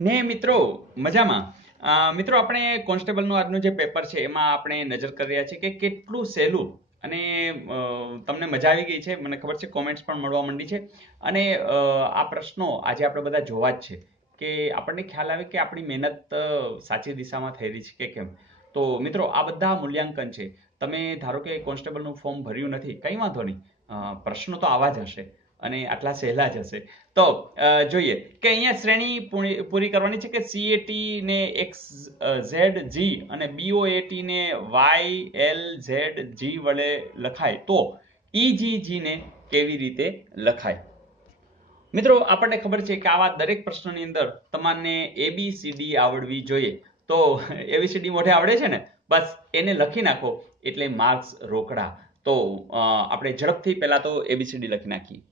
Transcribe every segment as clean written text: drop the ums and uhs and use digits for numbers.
ને મિત્રો મજામાં. મિત્રો આપણે કોન્સ્ટેબલનું આજનું જે પેપર છે એમાં આપણે નજર કરી રહ્યા છીએ કે કેટલું સહેલું અને તમને મજા આવી ગઈ છે. મને ખબર છે કોમેન્ટ્સ પણ મળવા માંડી છે. અને આ પ્રશ્નો આજે આપણે બધા જોવા જ છે કે આપણને ખ્યાલ આવે કે આપણી મહેનત સાચી દિશામાં થઈ રહી છે કે કેમ. તો મિત્રો આ બધા મૂલ્યાંકન છે. તમે ધારો કે કોન્સ્ટેબલનું ફોર્મ ભર્યું નથી, કંઈ વાંધો નહીં. પ્રશ્નો તો આવા જ હશે અને આટલા સહેલા જ હશે. તો જોઈએ કે અહીંયા શ્રેણી પૂરી કરવાની છે કે સીએટી ને એક્સ ઝેડ જી અને બીઓએટી ને વાય એલ ઝેડ જી વડે લખાય તો ઈજીજી ને કેવી રીતે લખાય. મિત્રો આપણને ખબર છે કે આવા દરેક પ્રશ્નોની અંદર તમારે એબીસીડી આવડવી જોઈએ. તો એબીસીડી મોઢે આવડે છે ને, બસ એને લખી નાખો એટલે માર્ક્સ રોકડા. તો આપણે ઝડપથી પહેલા તો એબીસીડી લખી નાખીએ.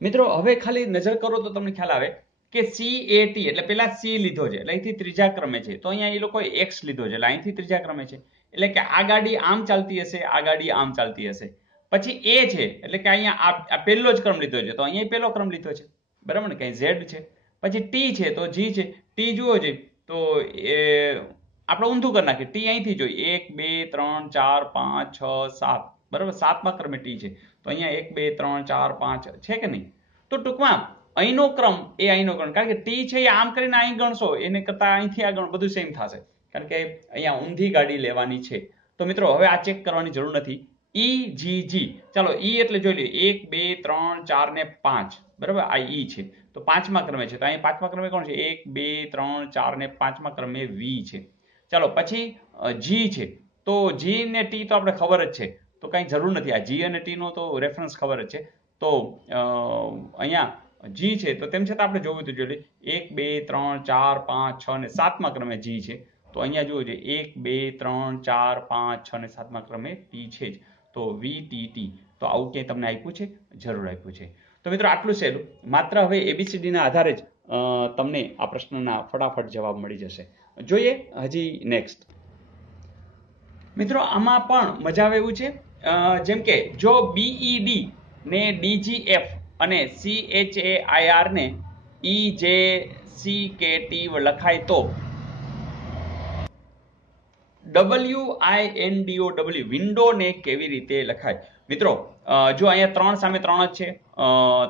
મિત્રો હવે ખાલી નજર કરો તો તમને ખ્યાલ આવે કે સીએટી એટલે પેલા સી લીધો છે એટલે અહીંથી ત્રીજા ક્રમે છે, તો અહીંયા એ લોકોએ એક્સ લીધો છે એટલે અહીંથી ત્રીજા ક્રમે છે. એટલે કે આ ગાડી આમ ચાલતી હશે, આ ગાડી આમ ચાલતી હશે. પછી એ છે એટલે કે અહીંયા આ પહેલો જ ક્રમ લીધો છે તો અહીંયા પહેલો ક્રમ લીધો છે, બરાબર ને. કઈ ઝેડ છે, પછી ટી છે તો જી છે. ટી જુઓ છે તો એ આપણે ઊંધું કરી નાખીએ. ટી અહીંથી જોઈએ 1 2 3 4 5 6 7, બરાબર. સાતમા ક્રમે ટી છે તો અહીંયા 1 2 3 4 5 છે કે નહીં. તો ટૂંકમાં અહીંનો ક્રમ એ અહીંનો ક્રમ, કારણ કે ટી છે એ આમ કરીને અહીં ગણશો એને કરતા અહીંથી આ ગણ બધું સેમ થશે, કારણ કે અહીંયા ઊંધી ગાડી લેવાની છે. તો મિત્રો હવે આ ચેક કરવાની જરૂર નથી. ઈ જી જી, ચાલો ઈ એટલે જોઈ લઈએ 1 2 3 4 ને 5, બરાબર. આ ઈ છે તો પાંચમા ક્રમે છે, તો અહીં પાંચમા ક્રમે કોણ છે? 1 2 3 4 ને પાંચમા ક્રમે વી છે. ચાલો પછી જી છે તો જી ને ટી તો આપણે ખબર જ છે, તો કઈ જરૂર નથી. આ જી અને ટી નો તો રેફરન્સ ખબર જ છે. તો અહીંયા જી છે તો તેમ છતાં આપણે જોવું તો જોઈએ 1 2 3 4 5 6 ને સાતમા ક્રમે જી છે. તો અહીંયા જોવું છે 1 2 3 4 5 6 ને સાતમા ક્રમે ટી છે જ. તો વીટીટી. તો આવું ક્યાંય તમને આપ્યું છે? જરૂર આપ્યું છે. તો મિત્રો આટલું સહેલું. માત્ર હવે એબીસીડી ના આધારે જ તમને આ પ્રશ્નોના ફટાફટ જવાબ મળી જશે. જોઈએ હજી નેક્સ્ટ. મિત્રો આમાં પણ મજા આવે એવું છે. જેમ કે જો બીઈડી ને ડીજીએફ અને CHAIR ને EJCKT લખાય તો WINDOW વિન્ડો ને કેવી રીતે લખાય. મિત્રો જો અહીંયા 3 સામે 3 જ છે,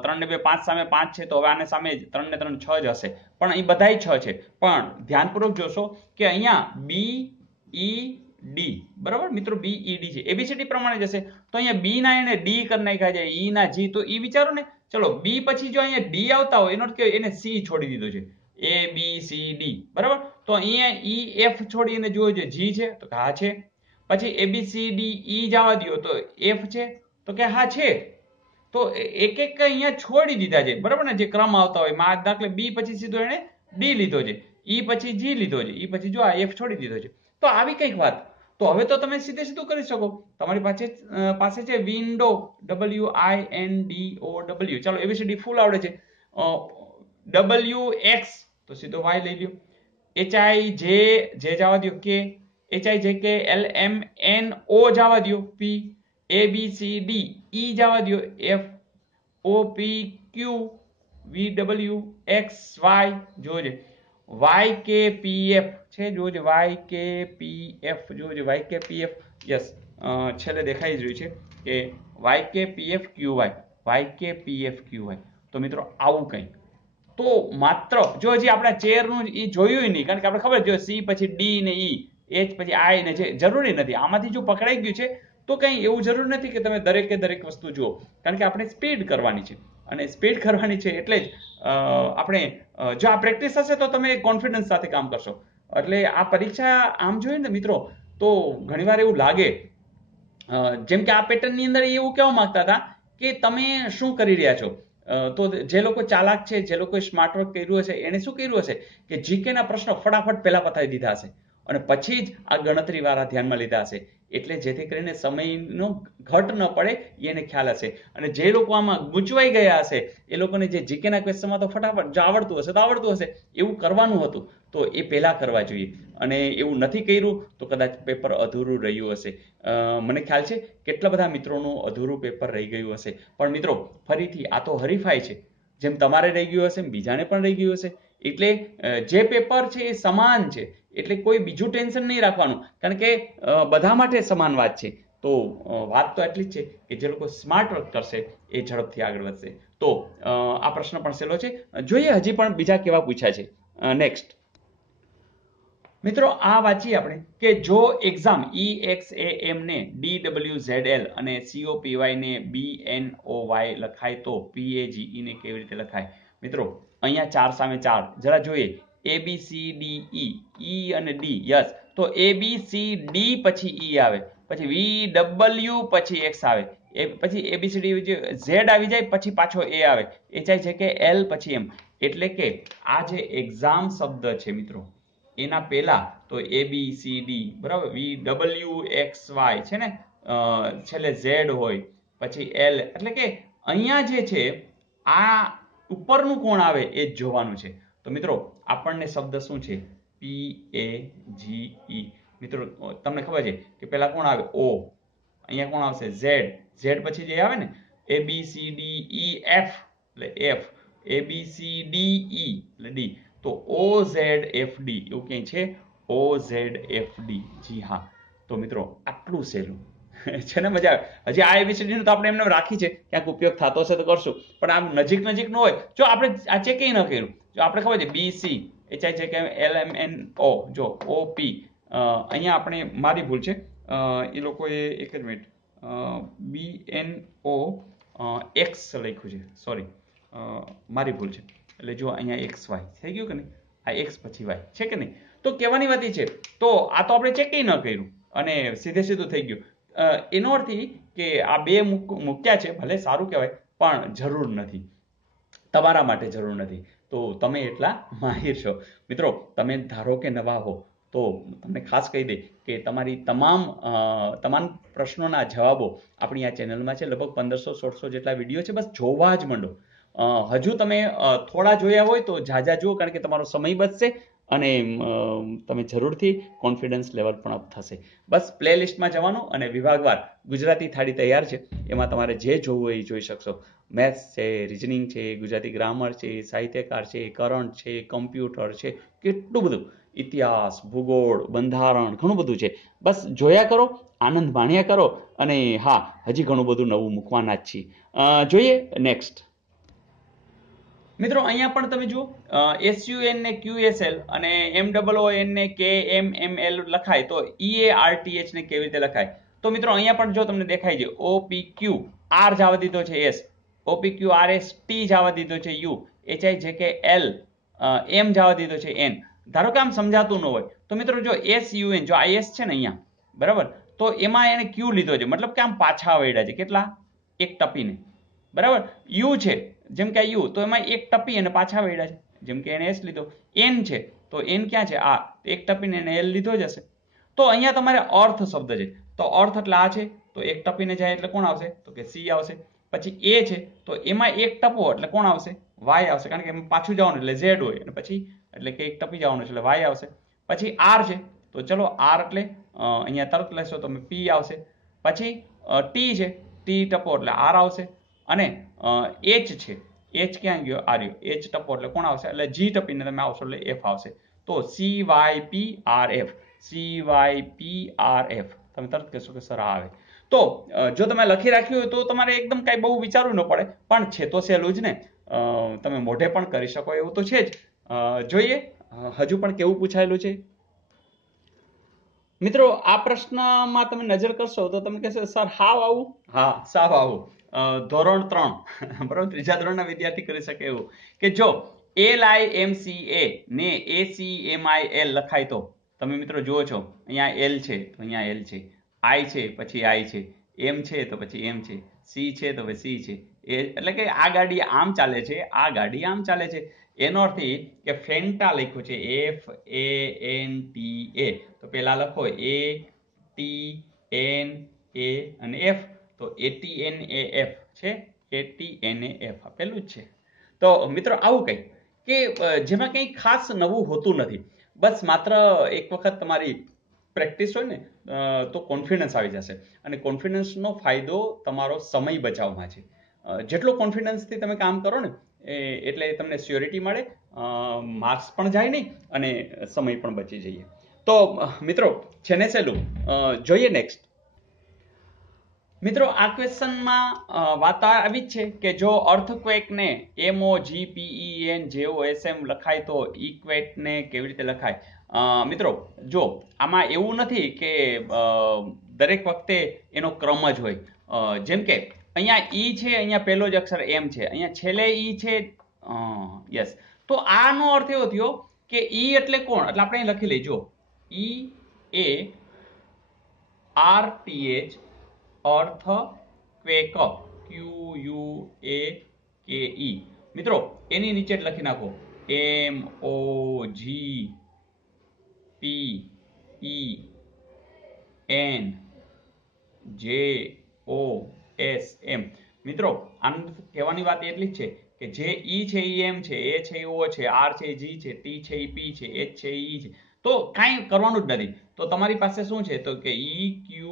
3 ને 2 5 સામે 5 છે, તો હવે આને સામે 3 ને 3 6 જ હશે, પણ અહીં બધાય 6 છે. પણ ધ્યાનપૂર્વક જોશો કે અહીંયા BED, બરાબર મિત્રો, BED છે, એબીસીડી પ્રમાણે જશે. તો અહીંયા બી ના એને ડી કરી નાખ્યા છે, ઈ ના જી, તો ઈ વિચારો ને. ચલો બી પછી જો અહીંયા ડી આવતા હોય એનો કે એને સી છોડી દીધો છે, ABCD, બરાબર. તો અહીંયા EF છોડીને જુઓ છે જી છે તો કે હા છે. પછી ABCDE જવા દો તો F છે તો કે હા છે. તો એક એક અહીંયા છોડી દીધા છે, બરાબર ને, જે ક્રમ આવતા હોય. દાખલે બી પછી સીધો એને ડી લીધો છે, ઈ પછી જી લીધો છે, ઈ પછી જો આ એફ છોડી દીધો છે. તો આવી કઈક વાત. તો હવે તો તમે સીધે સીધું કરી શકો. તમારી પાસે છે વિન્ડો, WINDOW. ચાલો એબીસીડી ફૂલ આવડે છે. WX તો સીધો વાય લઈ લ્યો. HIJ જે જવા દો કે, HIJK LMNO જવા દો P, ABCD E જવા દો F, OPQ VW XY જોજે, YKPF છે જોજે, YKPF જોજે, YKPF યસ, છેલ્લે દેખાઈ જ રહ્યું છે કે YKPF QY. તો મિત્રો આવું કંઈક. તો માત્ર જો હજી આપણા ચેરનું એ જોયું નહીં, કારણ કે આપણે ખબર જો સી પછી ડી ને ઈ, એચ પછી આઈ ને જે, જરૂરી નથી. આમાંથી જો પકડાઈ ગયું છે તો કંઈ એવું જરૂર નથી કે તમે દરેકે દરેક વસ્તુ જુઓ, કારણ કે આપણે સ્પીડ કરવાની છે. અને સ્પીડ કરવાની છે એટલે જ આપણે જો આ પ્રેક્ટિસ હશે તો તમે કોન્ફિડન્સ સાથે કામ કરશો. એટલે આ પરીક્ષા આમ જોઈએ ને મિત્રો તો ઘણીવાર એવું લાગે જેમ કે આ પેટર્નની અંદર એવું કહેવા માંગતા હતા કે તમે શું કરી રહ્યા છો. તો જે લોકો ચાલાક છે, જે લોકોએ સ્માર્ટ વર્ક કર્યું હશે, એને શું કર્યું હશે કે જીકે ના પ્રશ્નો ફટાફટ પહેલા પતાવી દીધા હશે અને પછી જ આ ગણતરી વાળા ધ્યાનમાં લીધા હશે. એટલે જેથી કરીને સમયનો ઘટ ન પડે એને ખ્યાલ હશે. અને જે લોકો આમાં ગૂંચવાઈ ગયા હશે એ લોકોને જે જીકેના ક્વેશ્ચનમાં તો ફટાફટ જો આવડતું હશે તો આવડતું હશે, એવું કરવાનું હતું તો એ પહેલા કરવા જોઈએ. અને એવું નથી કર્યું તો કદાચ પેપર અધૂરું રહ્યું હશે. મને ખ્યાલ છે કેટલા બધા મિત્રોનું અધૂરું પેપર રહી ગયું હશે. પણ મિત્રો ફરીથી આ તો હરીફાઈ છે, જેમ તમારે રહી ગયું હશે બીજાને પણ રહી ગયું હશે. એટલે જે પેપર છે એ સમાન છે, એટલે કોઈ બીજું ટેન્શન નહીં રાખવાનું, કારણ કે બધા માટે સમાન વાત છે. તો વાત તો એટલી જ છે કે જે લોકો સ્માર્ટ વર્ક કરશે એ ઝડપથી આગળ વધશે. તો આ પ્રશ્ન પણ સહેલો છે. જોઈએ હજી પણ બીજા કેવા પૂછ્યા છે. નેક્સ્ટ મિત્રો, આ વાંચીએ આપણે કે જો એક્ઝામ EXAM ને DWZL અને COPY ને BNOY લખાય તો PAGE ને કેવી રીતે લખાય? મિત્રો અહીંયા 4 સામે 4 જરા જોઈએ. ABCDE, E અને D, યસ. તો ABCD પછી E આવે, પછી VW પછી X આવે, પછી ABCD Z આવી જાય, પછી પાછો A આવે, HIJKL પછી M. એટલે કે આ જે એક્ઝામ શબ્દ છે મિત્રો, એના પહેલા તો ABCD, બરાબર, VWXY છે ને, છેલ્લે Z હોય, પછી L, એટલે કે અહીંયા જે છે આ ઉપરનું કોણ આવે એ જ જોવાનું છે. તો મિત્રો આપણને શબ્દ શું છે? PAGE. મિત્રો તમને ખબર છે કે પહેલા કોણ આવે? O, અહીંયા કોણ આવશે? Z. Z પછી જે આવે ને ABCDEF એટલે F, ABCDE એટલે D. તો OZFD એવું ક્યાંય છે? OZFD. જી હા. તો મિત્રો આટલું સહેલું છે ને, મજા આવે. હજી આ ABCD નું તો આપણે એમને રાખી છે, ક્યાંક ઉપયોગ થતો હશે તો કરશું, પણ આમ નજીક નું હોય. જો આપણે આ ચેકિંગ ન કર્યું, જો આપણે ખબર છે BC HIJKLMNO, જો OP, અહીંયા આપણે મારી ભૂલ છે, એ લોકોએ એક જ મિનિટ BNO X લખ્યું છે, સોરી, મારી ભૂલ છે. એટલે જો અહીંયા XY થઈ ગયું કે નહીં, આ X પછી Y છે કે નહીં? તો કહેવાની વાત છે, તો આ તો આપણે ચેકિંગ ન કર્યું અને સીધું થઈ ગયું. એનો અર્થ એ કે આ બે મૂક્યા છે, ભલે સારું કહેવાય, પણ જરૂર નથી, તમારા માટે જરૂર નથી. તો તમે એટલા માહિર છો. મિત્રો તમે ધારો કે નવા હો તો તમને ખાસ કહી દે કે તમારી તમામ પ્રશ્નોના જવાબો આપણી આ ચેનલમાં છે. લગભગ 1500-1600 જેટલા વિડીયો છે, બસ જોવા જ માંડો. હજુ તમે થોડા જોયા હોય તો જાજા જુઓ, કારણ કે તમારો સમય બચશે અને તમે જરૂરથી કોન્ફિડન્સ લેવલ પણ અપ થશે. બસ પ્લેલિસ્ટમાં જવાનું અને વિભાગવાર ગુજરાતી થાળી તૈયાર છે, એમાં તમારે જે જોવું હોય એ જોઈ શકશો. મેથ્સ છે, રિઝનિંગ છે, ગુજરાતી ગ્રામર છે, સાહિત્યકાર છે, કરંટ છે, કમ્પ્યુટર છે, કેટલું બધું, ઇતિહાસ, ભૂગોળ, બંધારણ, ઘણું બધું છે. બસ જોયા કરો, આનંદ માણ્યા કરો, અને હા, હજી ઘણું બધું નવું મૂકવાના જ છીએ. જોઈએ નેક્સ્ટ. મિત્રો અહીંયા પણ તમે જુઓ, SUN ને QSL અને MOON ને KMML લખાય તો EARTH ને કેવી રીતે લખાય? તો મિત્રો અહીંયા પણ જો તમને દેખાય છે OPQ R જવા દીધો છે S, OPQ RS T જવા દીધો છે U, HIJKL M જવા દીધો છે N. ધારો કે આમ સમજાતું ન હોય તો મિત્રો જો SUN, જો IS છે ને અહીંયા, બરાબર, તો એમાં એને Q લીધો છે, મતલબ કે આમ પાછા વળ્યા છે. કેટલા? એક ટપીને, બરાબર. U છે, જેમ કે U, તો એમાં એક ટપી અને પાછા વળ્યા છે, જેમ કે એને S લીધો. N છે તો N ક્યાં છે? આ એક ટપીને એને L લીધો જ હશે. તો અહીંયા તમારે અર્થ શબ્દ છે, તો અર્થ એટલે આ છે, તો એક ટપીને જાય એટલે કોણ આવશે? તો કે C આવશે. પછી A છે તો એમાં એક ટપો એટલે કોણ આવશે? Y આવશે, કારણ કે એમાં પાછું જવાનું એટલે Z હોય, અને પછી એટલે કે એક ટપી જવાનું એટલે Y આવશે. પછી R છે તો ચલો R એટલે અહીંયા તરત લેશો તમે P આવશે. પછી T છે, T ટપો એટલે R આવશે. અને H છે, H ક્યાં ગયો? આ રહ્યો, H ટપો એટલે કોણ આવશે? એટલે G ટપીને તમે આવશો એટલે F આવશે. તો CYPRF, CYPRF, તમે તરત કહેશો કે સર આવે. તો જો તમે લખી રાખ્યું હોય તો તમારે એકદમ કઈ બહુ વિચારવું ન પડે, પણ છે તો સહેલું જ ને, તમે મોઢે પણ કરી શકો એવું તો છે જ. જોઈએ હજુ પણ કેવું પૂછાયેલું છે. મિત્રો આ પ્રશ્નમાં તમે નજર કરશો તો તમે કહેશો સર હાવ આવું? હા, સાવ આવું. ધોરણ 3 બરાબર, ત્રીજા ધોરણના વિદ્યાર્થી કરી શકે એવું કે જો LIMCA ને ACMIL લખાય તો તમે મિત્રો જુઓ છો, અહીંયા L છે તો અહીંયા L છે, I છે પછી I છે, M છે તો પછી M છે, C છે તો પછી C છે. એટલે કે આ ગાડી આમ ચાલે છે, આ ગાડી આમ ચાલે છે. એનો અર્થ એ કે ફેન્ટા લખ્યું છે FANTA, તો પેલા લખો ATNA અને F, તો ATNAF છે, ATNAF પેલું જ છે. તો મિત્રો આવું કંઈ કે જેમાં કંઈ ખાસ નવું હોતું નથી, બસ માત્ર એક વખત તમારી પ્રેક્ટિસ હોય ને તો કોન્ફિડન્સ આવી જશે. અને કોન્ફિડન્સનો ફાયદો તમારો સમય બચાવમાં છે. જેટલો કોન્ફિડન્સથી તમે કામ કરો ને એટલે તમને સ્યોરિટી મળે માર્ક્સ પણ જાય નહીં અને સમય પણ બચી જઈએ. તો મિત્રો છે ને સહેલું, જોઈએ નેક્સ્ટ. મિત્રો આ ક્વેશ્ચનમાં વાત આવી જ છે કે જો અર્થક્વેકને MOGPENJOSM લખાય તો ઇક્વેટને કેવી રીતે લખાય? મિત્રો જો આમાં એવું નથી કે દરેક વખતે એનો ક્રમ જ હોય. જેમ કે અહીંયા ઈ છે, અહીંયા પહેલો જ અક્ષર એમ છે, અહીંયા છેલ્લે ઈ છે. યસ, તો આનો અર્થ એવો થયો કે ઈ એટલે કોણ? એટલે આપણે લખી લઈજો EARTH અર્થ ક્વેક, QUAKE. મિત્રો એની નીચે જ લખી નાખો MOGPENJOSM. મિત્રો આનું કહેવાની વાત એટલી જ છે કે જે ઈ છે એ એમ છે, એ છે એ ઓ છે, આર છે એ જી છે, ટી છે એ પી છે, એચ છે એ ઈ છે. તો કાંઈ કરવાનું જ નથી. તો તમારી પાસે શું છે તો કે EQUATE.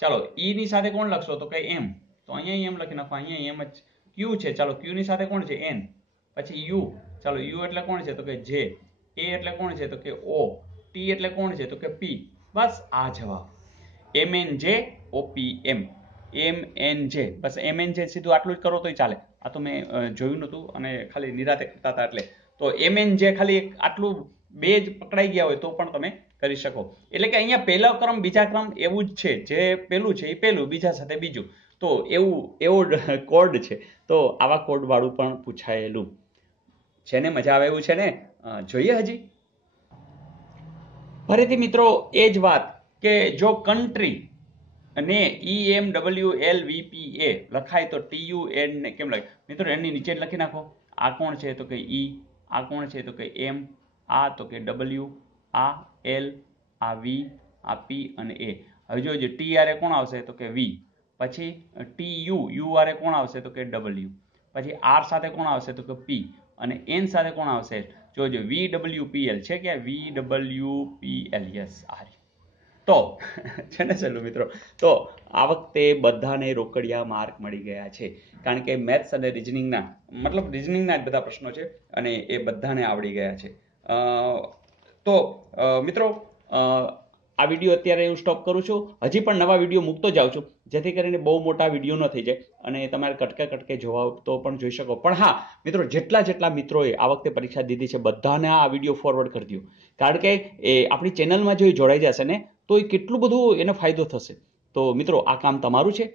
ચાલો ઈ ની સાથે કોણ લખશો તો કે એમ, તો અહીંયા એમ લખી નાખો, અહીંયા એમ જ. ક્યુ છે, ચાલો ક્યુ ની સાથે કોણ છે એન, પછી યુ, ચાલો યુ એટલે કોણ છે તો કે જે, એ એટલે કોણ છે તો કે ઓ, ટી એટલે કોણ છે તો કે પી. બસ આ જવાબ. MNJOPM, MNJ, બસ MNJ સીધું આટલું જ કરો તોય ચાલે. આ તો મેં જોયું નતું અને ખાલી નિરાતે કરતા હતા એટલે. તો MNJ ખાલી આટલું બે જ પકડાઈ ગયા હોય તો પણ તમે કરી શકો. એટલે કે અહીંયા પહેલો ક્રમ બીજા ક્રમ એવું જ છે, જે પહેલું છે એ પહેલું, બીજા સાથે બીજું. તો એવો કોડ છે. તો આવા કોડ વાળું પણ પૂછાયેલું છે ને. મજા આવે એવું છે ને? જોઈએ હજી. ફરીથી મિત્રો એ જ વાત કે જો કન્ટ્રી અને EMWLVPA લખાય તો TUN ને કેમ લખાય? મિત્રો એની નીચે જ લખી નાખો. આ કોણ છે તો કે ઈ, આ કોણ છે તો કે એમ, આ તો કે W, આ L, આ V, આ P અને A. હવે જોજો ટી આરે કોણ આવશે તો કે V, પછી TU, U આરે કોણ આવશે તો કે W, પછી R સાથે કોણ આવશે તો કે P અને N સાથે કોણ આવશે? જોજો VWPL છે કે VWPL. યસ, આ તો છે ને સહેલું મિત્રો. તો આ વખતે બધાને રોકડિયા માર્ક મળી ગયા છે, કારણ કે મેથ્સ અને રિઝનિંગના મતલબ રિઝનિંગના જ બધા પ્રશ્નો છે અને એ બધાને આવડી ગયા છે. તો મિત્રો આ વિડીયો અત્યારે હું સ્ટોપ કરું છું. હજી પણ નવા વિડીયો મૂકતો જાઉં છું, જેથી કરીને બહુ મોટા વિડીયો ન થઈ જાય અને તમારે કટકે જોવા તો પણ જોઈ શકો. પણ હા મિત્રો, જેટલા મિત્રોએ આ વખતે પરીક્ષા દીધી છે બધાને આ વિડીયો ફોરવર્ડ કરી દો, કારણ કે એ આપણી ચેનલમાં જો જોડાઈ જશે ને તો એ કેટલું બધું એને ફાયદો થશે. તો મિત્રો આ કામ તમારું છે.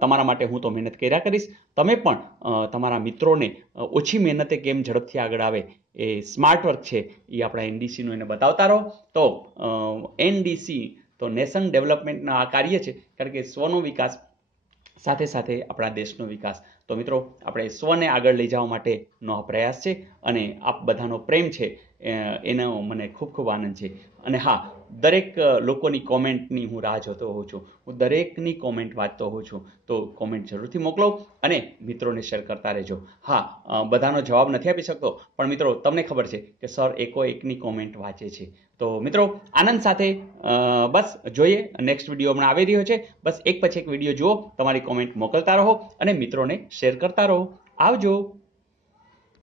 તમારા માટે હું તો મહેનત કર્યા કરીશ. તમે પણ તમારા મિત્રોને ઓછી મહેનતે કેમ ઝડપથી આગળ આવે એ સ્માર્ટ વર્ક છે એ આપણા એનડીસીનું એને બતાવતા રહો. તો એનડીસી તો નેશન ડેવલપમેન્ટના આ કાર્ય છે, કારણ કે સ્વનો વિકાસ સાથે સાથે આપણા દેશનો વિકાસ. તો મિત્રો આપણે સ્વને આગળ લઈ જવા માટેનો આ પ્રયાસ છે અને આપ બધાનો પ્રેમ છે એનો મને ખૂબ આનંદ છે. અને હા, દરેક લોકોની કોમેન્ટની હું રાહ જોતો હોઉં છું. હું દરેકની કોમેન્ટ વાંચતો હોઉં છું. તો કોમેન્ટ જરૂરથી મોકલો અને મિત્રોને શેર કરતા રહેજો. હા, બધાનો જવાબ નથી આપી શકતો, પણ મિત્રો તમને ખબર છે કે સર એકની કોમેન્ટ વાંચે છે. તો મિત્રો આનંદ સાથે બસ જોઈએ નેક્સ્ટ વિડીયો હમણાં આવી રહ્યો છે. બસ એક પછી એક વિડીયો જુઓ, તમારી કોમેન્ટ મોકલતા રહો અને મિત્રોને શેર કરતા રહો. આવજો.